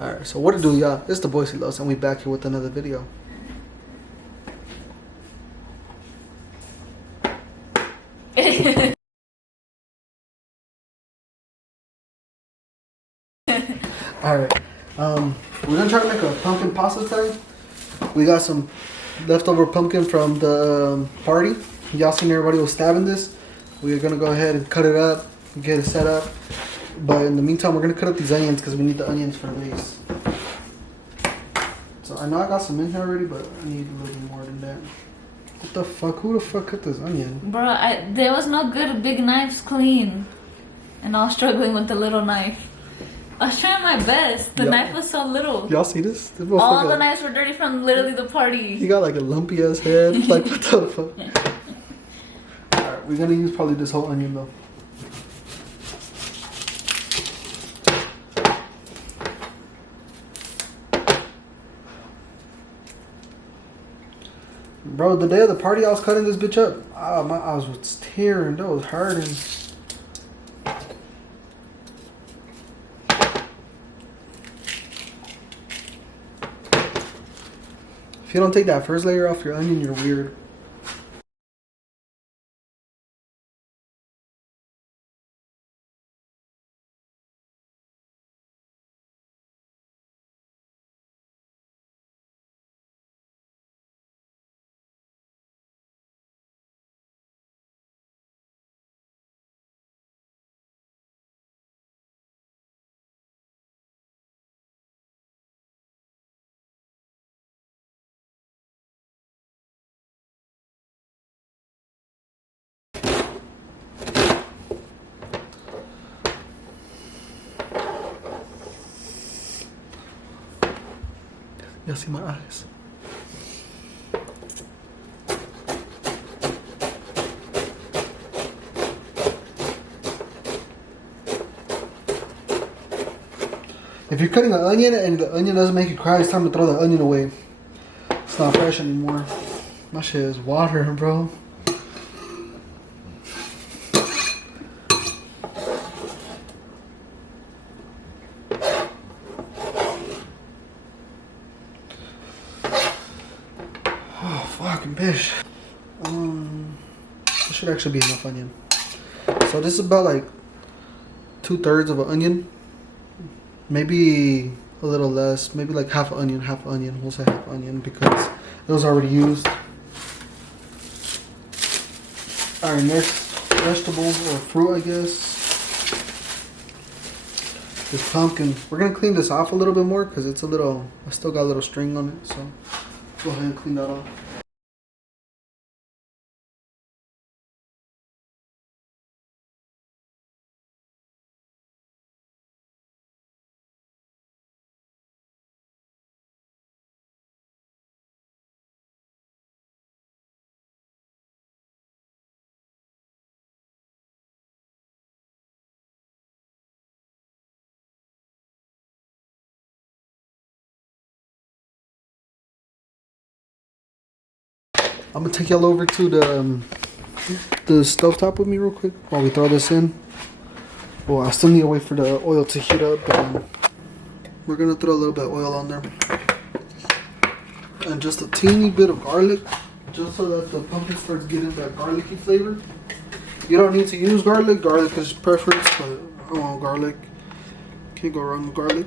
Alright, so what to do, y'all? It's the Boys He Loves, and we back here with another video. Alright, we're gonna try to make a pumpkin pasta today. We got some leftover pumpkin from the party. Y'all seen everybody was stabbing this. We're gonna go ahead and cut it up, get it set up. But in the meantime, we're gonna cut up these onions because we need the onions for the base. So I know I got some in here already, but I need a little bit more than that. What the fuck? Who the fuck cut this onion? Bro, there was no good big knives clean. And I was struggling with the little knife. I was trying my best. The knife was so little. Y'all see this? All the knives were dirty from literally the party. He got like a lumpy ass head. Like, what the fuck? Alright, we're gonna use probably this whole onion though. Bro, the day of the party I was cutting this bitch up. My eyes was tearing. That was hurting. If you don't take that first layer off your onion, you're weird. Y'all see my eyes? If you're cutting an onion and the onion doesn't make you cry, it's time to throw the onion away. It's not fresh anymore. My shit is watering, bro. Oh, fucking bitch. This should actually be enough onion. So this is about like 2/3 of an onion. Maybe a little less. Maybe like half an onion, half an onion. We'll say half onion because it was already used. Our next vegetable or fruit, I guess. This pumpkin. We're gonna clean this off a little bit more because it's a little. I still got a little string on it, so go ahead and clean that off. I'm gonna take y'all over to the stovetop with me real quick while we throw this in. Well, I still need to wait for the oil to heat up, but we're gonna throw a little bit of oil on there. And just a teeny bit of garlic, just so that the pumpkin starts getting that garlicky flavor. You don't need to use garlic. Garlic is preference, but I want garlic. Can't go wrong with garlic.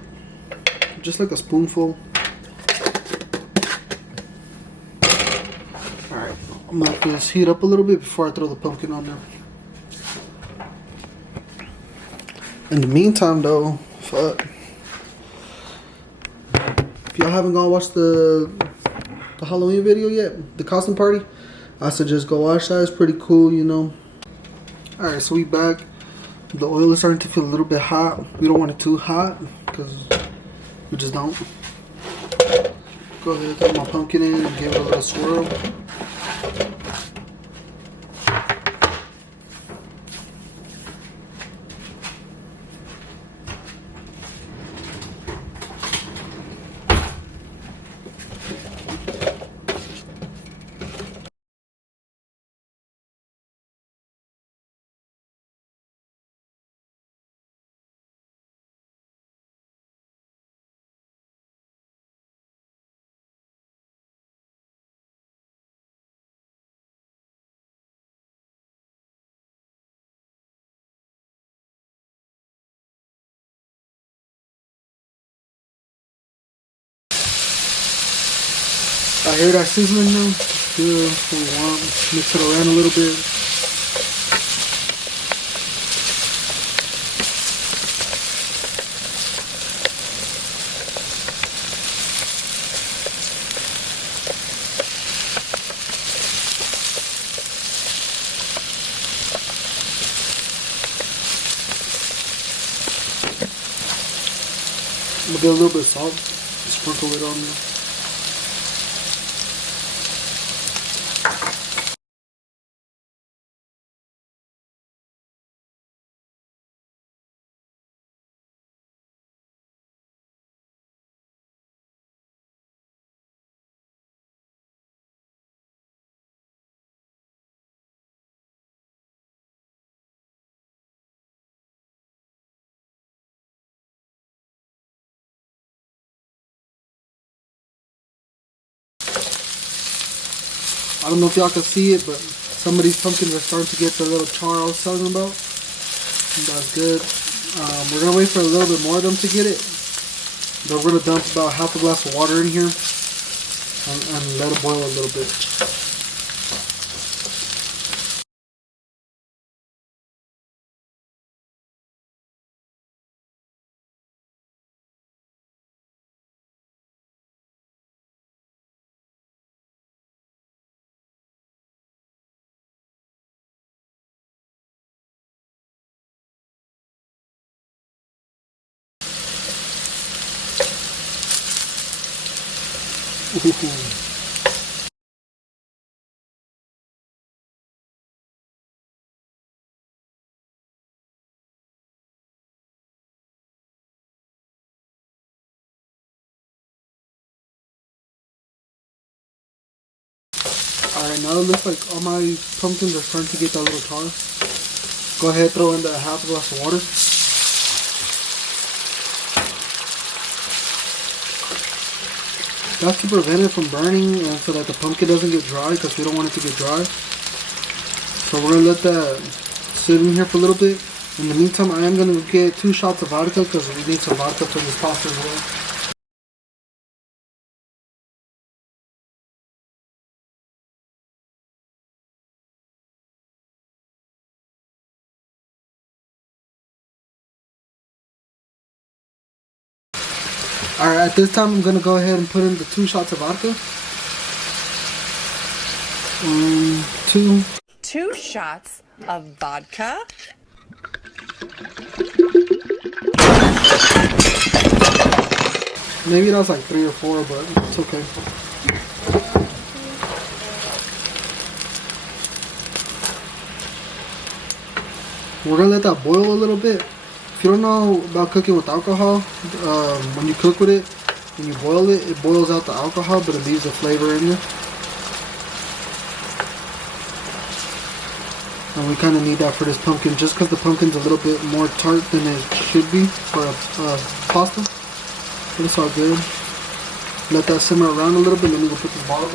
Just like a spoonful. Alright, I'm gonna let this heat up a little bit before I throw the pumpkin on there. In the meantime though, fuck. If y'all haven't gone watch the Halloween video yet, the costume party, I suggest go watch that. It's pretty cool, you know. Alright, so we back. The oil is starting to feel a little bit hot. We don't want it too hot because we just don't. Go ahead and throw my pumpkin in and give it a little swirl. hear that sizzling now. Good. We want mix it around a little bit. I'm gonna get a little bit of salt. Sprinkle it on there. I don't know if y'all can see it, but some of these pumpkins are starting to get the little char I was telling about. That's good. We're going to wait for a little bit more of them to get it. Then we're going to dump about half a glass of water in here and let it boil a little bit. Alright, now it looks like all my pumpkins are starting to get that little tar. Go ahead, throw in the half a glass of water. That's to prevent it from burning and so that the pumpkin doesn't get dry, because we don't want it to get dry. So we're going to let that sit in here for a little bit. In the meantime, I am going to get 2 shots of vodka because we need some vodka for this pasta as well. Alright, at this time I'm going to go ahead and put in the 2 shots of vodka. 2 shots of vodka. Maybe that was like 3 or 4, but it's okay. We're going to let that boil a little bit. If you don't know about cooking with alcohol, when you cook with it, when you boil it, it boils out the alcohol, but it leaves the flavor in there. And we kind of need that for this pumpkin, just because the pumpkin's a little bit more tart than it should be for a pasta. But it's all good. Let that simmer around a little bit, then we can put the ball on.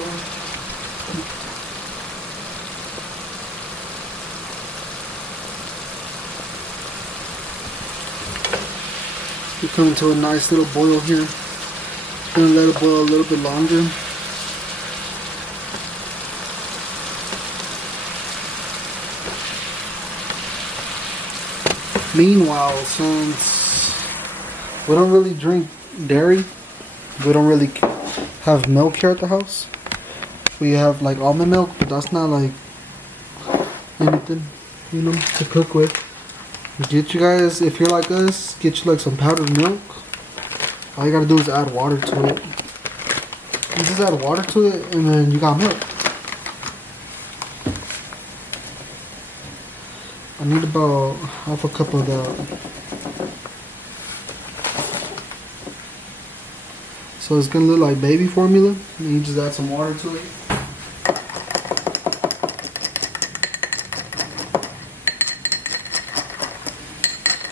We're coming to a nice little boil here. Gonna let it boil a little bit longer. Meanwhile, since we don't really drink dairy, we don't really have milk here at the house. We have like almond milk, but that's not like anything, you know, to cook with. Get you guys, if you're like us, get you like some powdered milk. All you gotta do is add water to it. You just add water to it and then you got milk. I need about half a cup of that. So it's gonna look like baby formula, and you just add some water to it.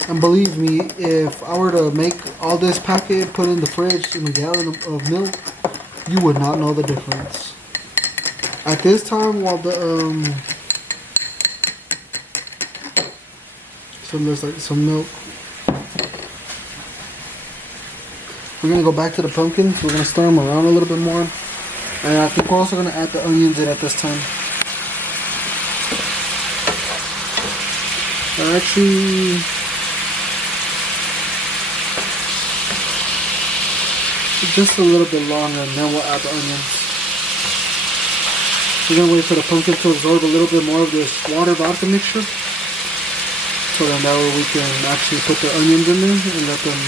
And believe me, if I were to make all this packet, put in the fridge in a gallon of milk, you would not know the difference. At this time, while the so there's like some milk. We're gonna go back to the pumpkins. We're gonna stir them around a little bit more. And I think we're also gonna add the onions in at this time. Actually, just a little bit longer, and then we'll add the onions. We're gonna wait for the pumpkin to absorb a little bit more of this water vodka mixture. So then that way we can actually put the onions in there and let them,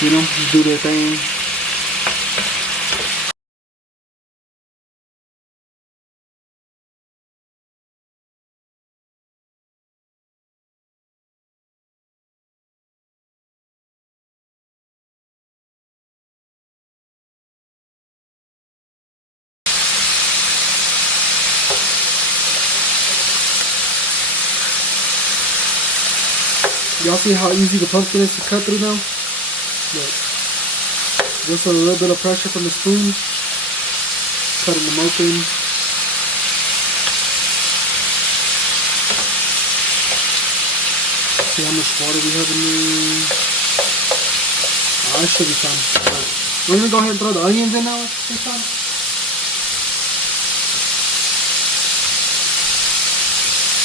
you know, do their thing. Y'all see how easy the pumpkin is to cut through now? Look. Just a little bit of pressure from the spoon. Cutting them open. See how much water we have in there. Oh, that should be fine. Right. We're going to go ahead and throw the onions in now at the same time.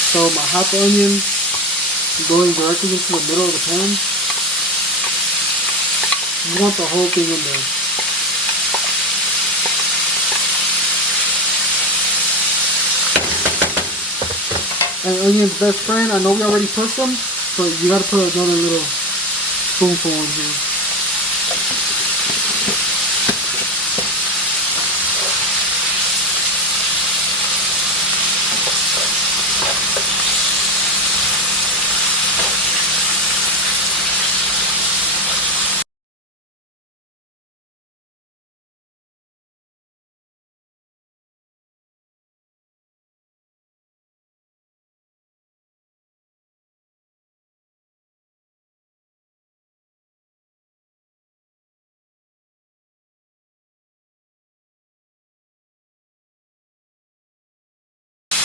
So my half onion going directly into the middle of the pan. You want the whole thing in there. And onion's best friend, I know we already put some, but you gotta put another little spoonful in here.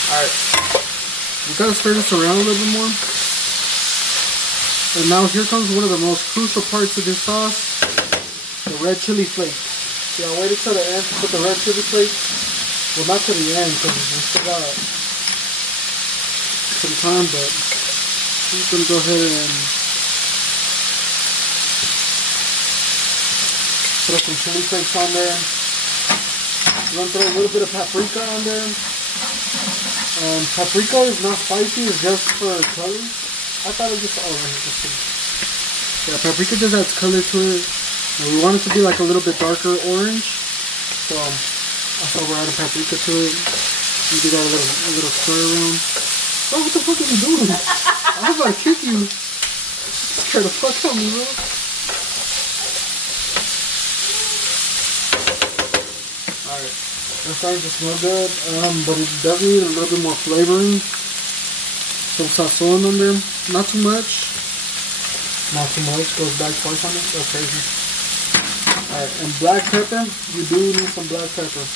Alright, we gotta stir this around a little bit more. And now here comes one of the most crucial parts of this sauce, the red chili flakes. See, I waited till the end to put the red chili flakes. Well, not to the end, because we still got some time, but I'm just gonna go ahead and throw some chili flakes on there. We're gonna throw a little bit of paprika on there. Paprika is not spicy, it's just for color. I thought it just, yeah, paprika just adds color to it. And we want it to be like a little bit darker orange. So that's why we're adding paprika to it. You do that a little stir around. Oh, what the fuck are you doing? I was about to kick you. Scared the fuck out of me, bro. Alright. It's starting to smell good, but it does need a little bit more flavoring. Some sazon on there, not too much. Not too much, goes back twice on it, that's crazy. Alright, and black pepper, you do need some black pepper.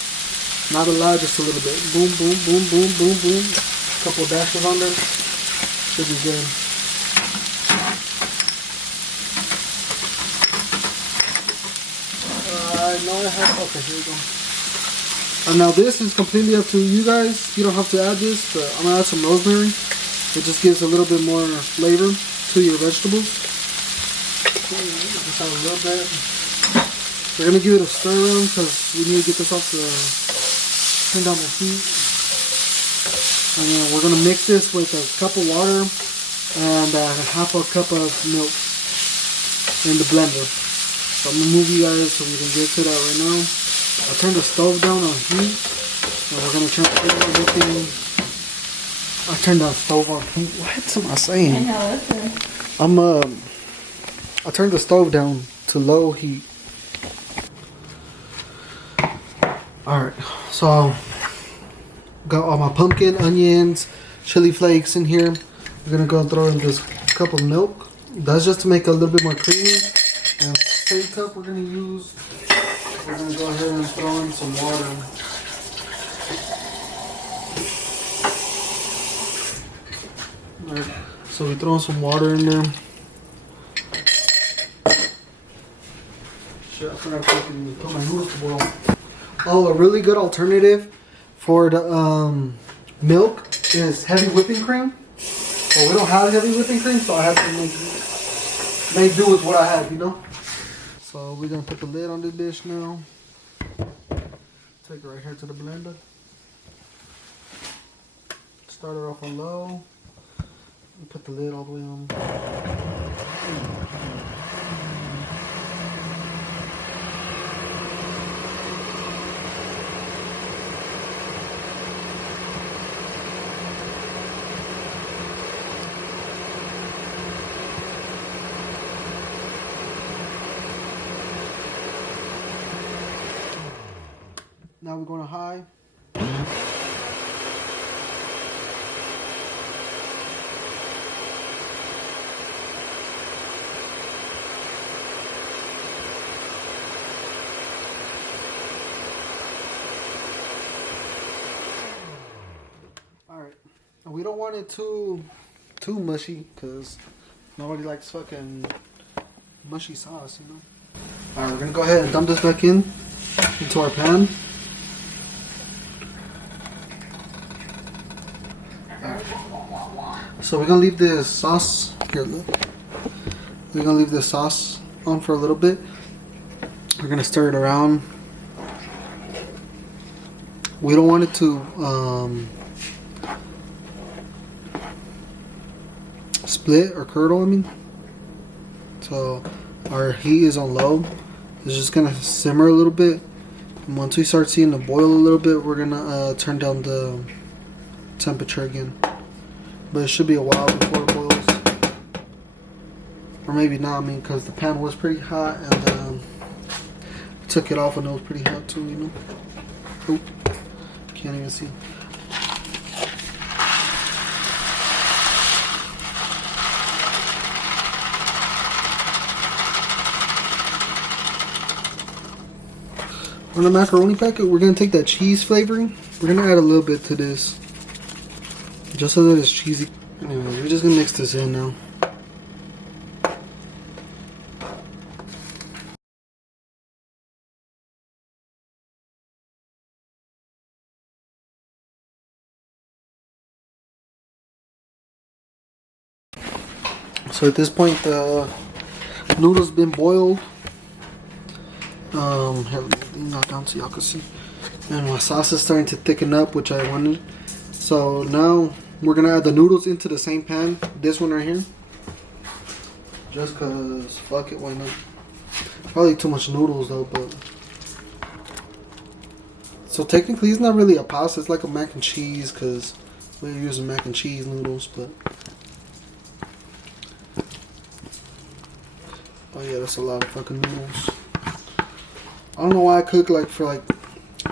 Not a lot, just a little bit. Boom, boom, boom, boom, boom, boom. A couple of dashes on there, should be good. I know I have, okay, here we go. And now this is completely up to you guys. You don't have to add this, but I'm gonna add some rosemary. It just gives a little bit more flavor to your vegetables. Just add a little bit. We're gonna give it a stir around because we need to get this off the, turn down the heat. And then we're gonna mix this with a cup of water and half a cup of milk in the blender. So I'm gonna move you guys so we can get to that right now. I turned the stove down on heat, and we're gonna turn everything. I turned the stove on heat. What am I saying? I know, okay. I turned the stove down to low heat. Alright, so got all my pumpkin, onions, chili flakes in here. We're gonna go throw in this cup of milk. That's just to make it a little bit more creamy. And same cup we're gonna use. We're going to go ahead and throw in some water. Alright, so we throw some water in there. shit, I forgot to fucking put my noodles to boil. Oh, a really good alternative for the milk is heavy whipping cream. But we don't have heavy whipping cream, so I have to make do with what I have, you know? So we're gonna put the lid on the dish now. Take it right here to the blender. Start it off on low. And put the lid all the way on. Now we're going to high. Alright. And we don't want it too mushy because nobody likes fucking mushy sauce, you know? Alright, we're going to go ahead and dump this back into our pan. So we're gonna leave this sauce here. Look, we're gonna leave this sauce on for a little bit. We're gonna stir it around. We don't want it to split or curdle. I mean, so our heat is on low. It's just gonna simmer a little bit, and once we start seeing it boil a little bit, we're gonna turn down the temperature again. But it should be a while before it boils. Or maybe not, I mean, because the pan was pretty hot and took it off and it was pretty hot too, you know. Oh, can't even see. On the macaroni packet, we're going to take that cheese flavoring. We're going to add a little bit to this. Just so that it's cheesy. Anyway, we're just gonna mix this in now. So at this point, the noodles been boiled. Here, let me knock down so y'all can see. And my sauce is starting to thicken up, which I wanted. So now we're gonna add the noodles into the same pan. This one right here. Just cause fuck it, why not? Probably too much noodles though, but so technically it's not really a pasta, it's like a mac and cheese cause we're using mac and cheese noodles, but oh yeah, that's a lot of fucking noodles. I don't know why I cook like for like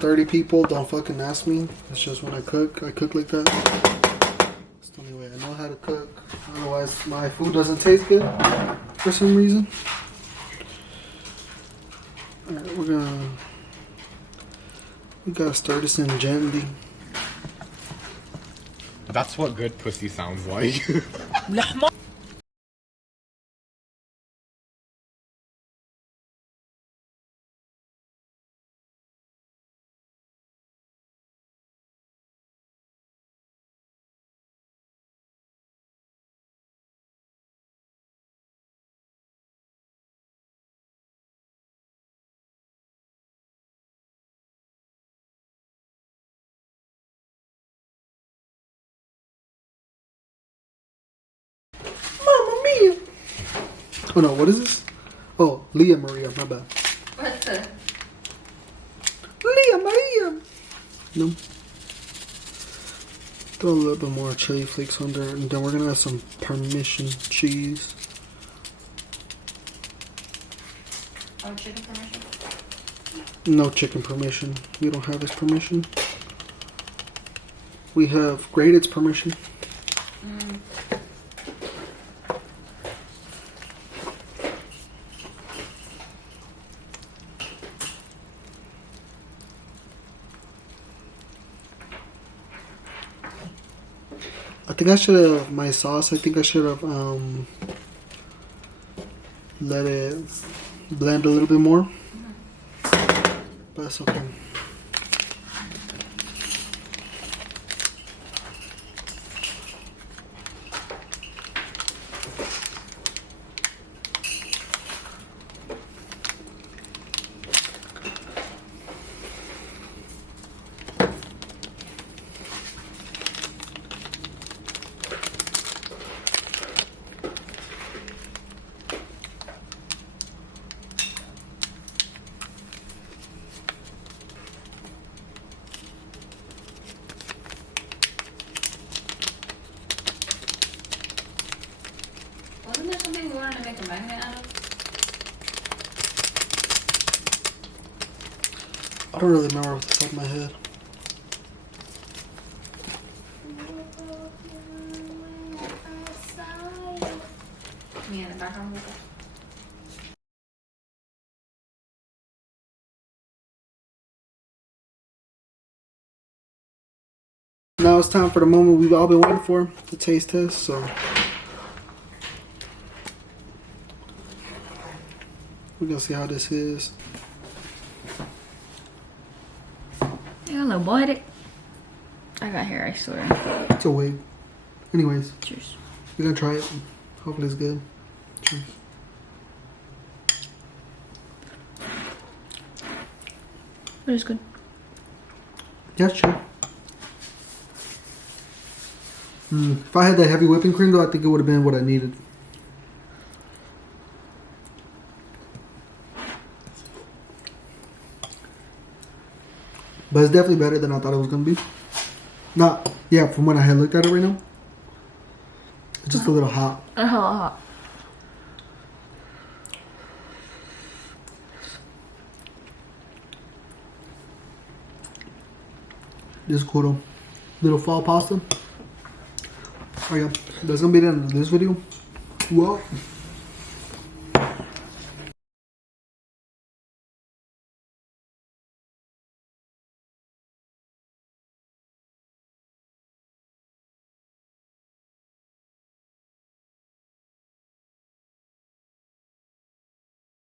30 people, don't fucking ask me. It's just when I cook like that. It's the only way I know how to cook. Otherwise, my food doesn't taste good for some reason. Alright, we gotta stir this in gently. That's what good pussy sounds like. Oh no, what is this? Oh, Leah Maria, my bad. What's the? Leah Maria! No. Throw a little bit more chili flakes on there, and then we're gonna add some Parmesan cheese. Oh, chicken permission? No chicken permission. We don't have its permission. We have grated permission. I think I should have my sauce. I think I should have let it blend a little bit more. but that's okay. Wasn't there something we wanted to make a magnet out of? I don't really remember off the top of my head. Me in the background with it. Now it's time for the moment we've all been waiting for, the taste test. So we're gonna see how this is. You little boy. I got hair, I swear. It's a wig. Anyways, Cheers. we're gonna try it. Hopefully it's good. Cheers. But it's good. Yeah, sure. If I had that heavy whipping cream though, I think it would have been what I needed. But it's definitely better than I thought it was gonna be. Not, yeah, from when I had looked at it right now. It's just a little hot. A hella hot. This is cool though. Little fall pasta. Oh yeah, that's gonna be the end of this video. Well.